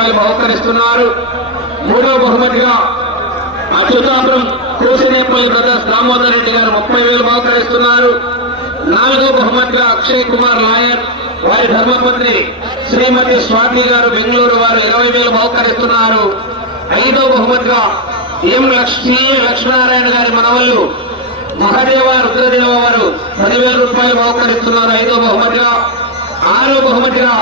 రూపాయలు బహుకరిస్తున్నారు. మూడవ బహుమతిగా అచ్యుతాపురం కోసినేపల్లి బ్రదర్స్ దామోదర్ రెడ్డి గారు ముప్పై వేలు బహుకరిస్తున్నారు. నాలుగో బహుమతిగా అక్షయ్ కుమార్ నాయర్ వారి ధర్మపత్ని శ్రీమతి స్వాతి గారు బెంగళూరు వారు ఇరవై వేలు బహుకరిస్తున్నారు. ఐదో బహుమతిగా ఎం లక్ష్మీ లక్ష్మీనారాయణ గారి మనవళ్ళు మహాదేవ రుద్రదేవ వారు పదివేల రూపాయలు బహుకరిస్తున్నారు. ఐదో బహుమతిగా ఆరో బహుమతిగా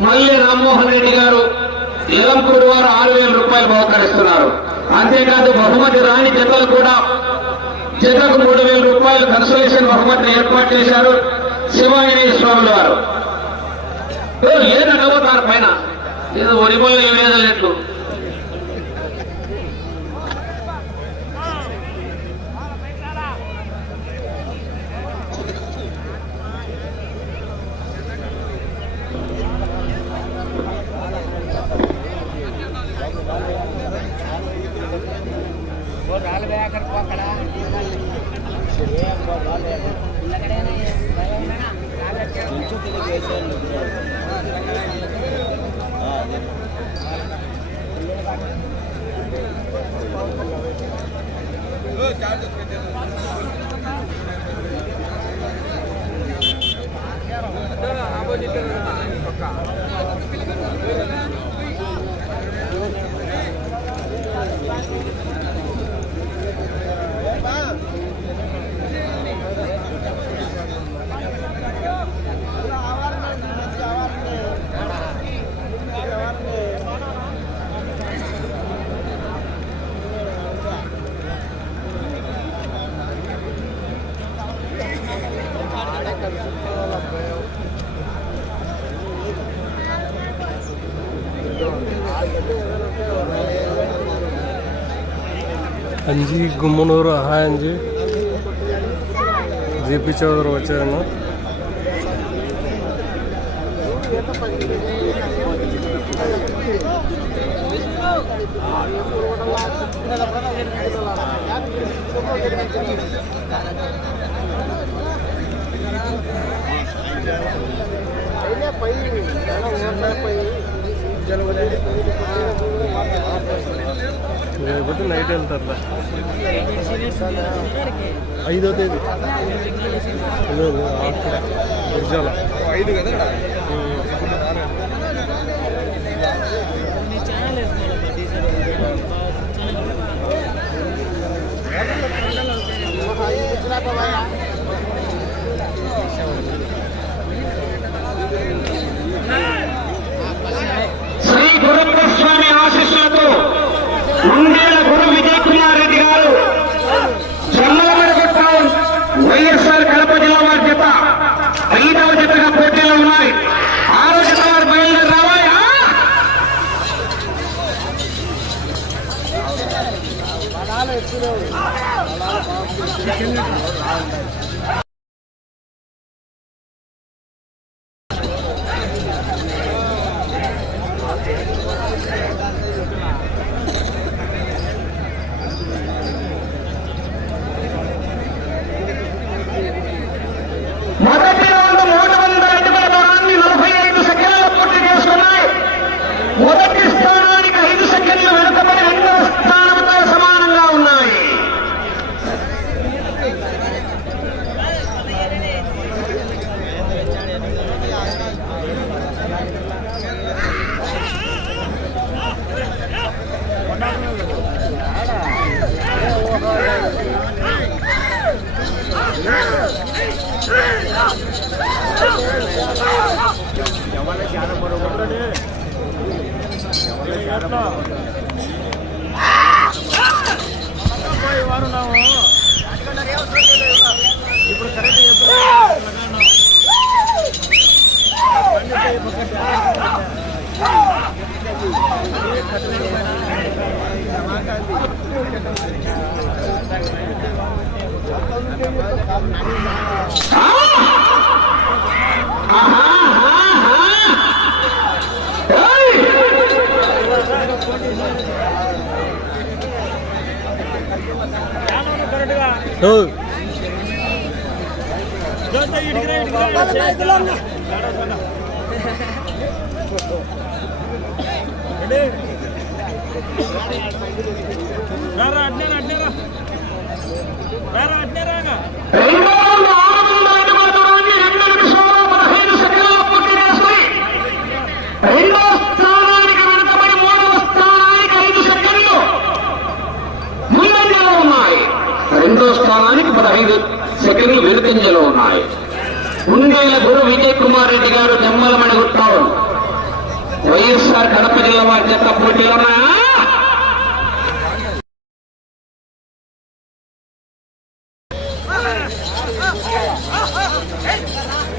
మల్లె రామ్మోహన్ రెడ్డి గారు ఇలంపూడి వారు ఆరు వేల రూపాయలు బహుకరిస్తున్నారు. అంతేకాదు బహుమతి రాని జతలు కూడా జతకు మూడు వేల రూపాయలు కన్సలేషన్ బహుమతిని ఏర్పాటు చేశారు శివాంజనేయ స్వాముల వారు. ఏ, ఏదో నవ్వుతారు పైన ఏదో అంజీ గుమ్మనూరు హాయ్ అంజీ జేపీ పై వచ్చాను లేకపోతే నైట్ వెళ్తారులే ఐదో తేదీ. ఐదు కదా? పెట్టేలా ఉన్నది. ఉన్నాయి బయలుదేరి రావాయా రారా అడ్డారా అడ్డారా రారా అడ్నేరాగా రెండో రౌండ్ ఆరు వందల అడుగుల దూరాన్ని రెండు నిమిషాలు పదహైదు సెకండ్లలో పూర్తి చేసుకుని రెండో స్థానానికి వెనుకబడి మూడవ స్థానానికి ఐదు సెకండ్లు ముందంజలో ఉన్నాయి రెండో స్థానానికి పదహైదు సెకండ్లు ఉన్నాయి. ఉండేల గురు విజయ్ కుమార్ రెడ్డి గారు జమ్మలమణి గుట్టావు వైఎస్ఆర్ కడప జిల్లా వారి చెత్త పోటీలు ఉన్నాయా? మూడు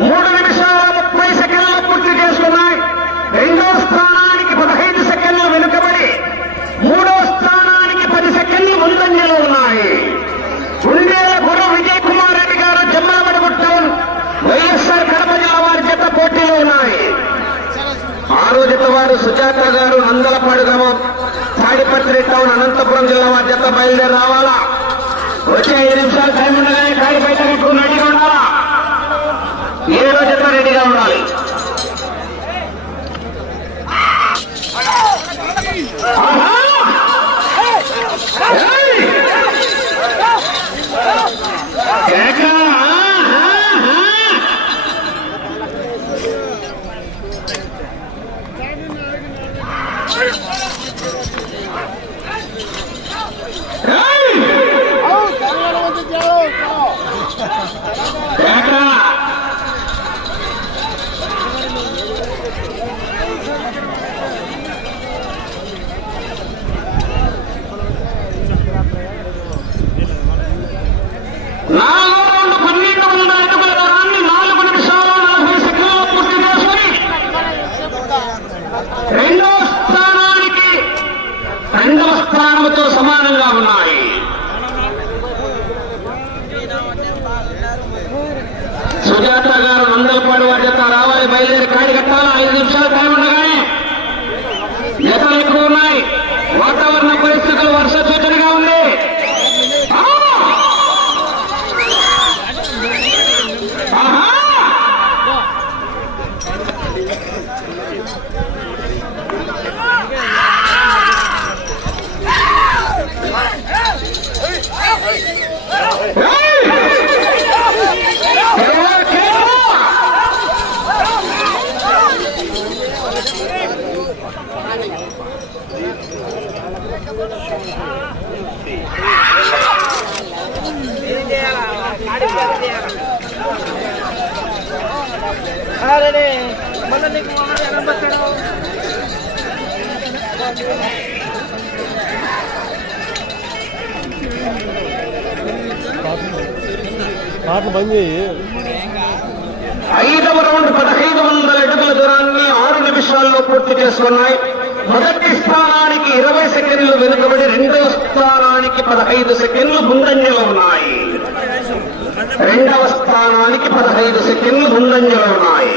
మూడు నిమిషాల ముప్పై సెకండ్ల పూర్తి చేసుకున్నాయి రెండో స్థానం పదహైదు సెకండ్లు వెనుకబడి మూడో స్థానానికి పది సెకండ్లు ముందంజలో ఉన్నాయి ఉండేల గురు విజయ్ కుమార్ రెడ్డి గారు జమ్మలమడుగు టౌన్ వైఎస్ఆర్ కడప జిల్లా వారి చేత పోటీలో ఉన్నాయి ఆరో జత సుజాత గారు నందలపాడు గ్రామం తాడిపత్రి టౌన్ అనంతపురం జిల్లా వారి జత బయలుదేరి రావాలా? వచ్చే ఐదు నిమిషాలు టైం ఉండగానే కాడి బయట రెడీగా ఉండాలా? ఏడో జత రెడీగా ఉండాలి? fire! పాటలు బంద్ చేయి. ఐదవ రౌండ్ పదహైదు వందల అడుగుల దూరాన్ని ఆరు నిమిషాల్లో పూర్తి చేసుకున్నాయి. మొదటి స్థానానికి ఇరవై సెకండ్లు వెనుకబడి రెండవ స్థానానికి పదహైదు సెకండ్లు ముందంజలో ఉన్నాయి. రెండవ స్థానానికి పదహైదు సెకండ్లు ముందంజలో ఉన్నాయి.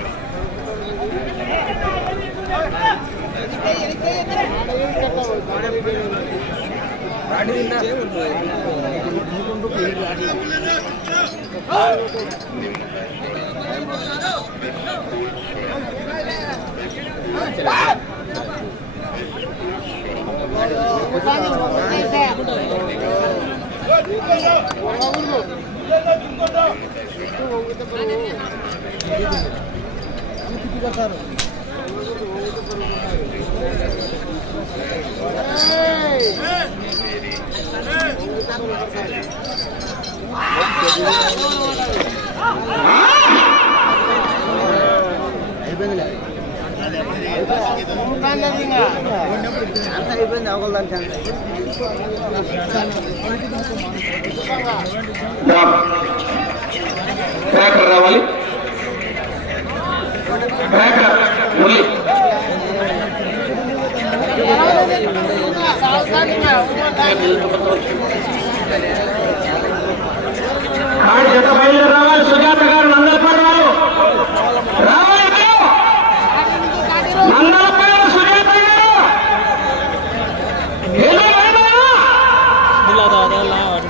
అడిగిన అయిపోయింది అవగలదానికి ట్రాక్టర్ రావాలి ట్రాక్టర్ మురళి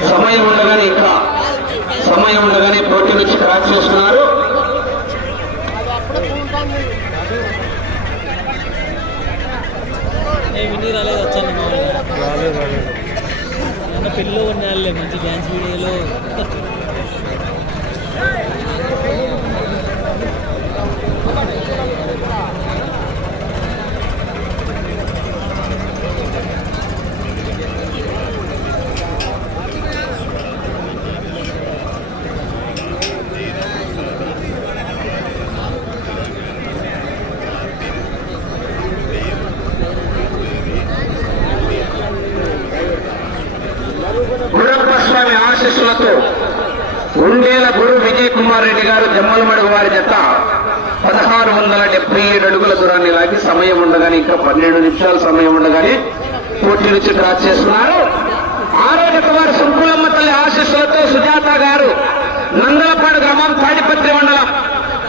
సమయం ఉండగానే సమయం ఉండగానే పోటీ నుంచి క్రాక్ చేస్తున్నారు. రాలేదు వచ్చాను. మా పెళ్ళిలో ఉండాలి మంచి డ్యాన్స్ వీడియోలో ఆరు వందల డెబ్బై ఏడు అడుగుల దూరాన్ని లాగి సమయం ఉండగానే ఇంకా పన్నెండు నిమిషాల సమయం ఉండగానే పోటీ నుంచి డ్రా చేస్తున్నారు. ఆరోగ్య వారి సుంకులమ్మ తల్లి ఆశీస్సులతో సుజాత గారు నందలపాడు గ్రామం తాడిపత్రి మండలం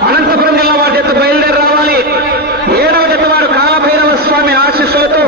అనంతపురం జిల్లా వారి జత బయలుదేరి రావాలి. ఏడవ జత వారు కాలభైరవ స్వామి ఆశీస్సులతో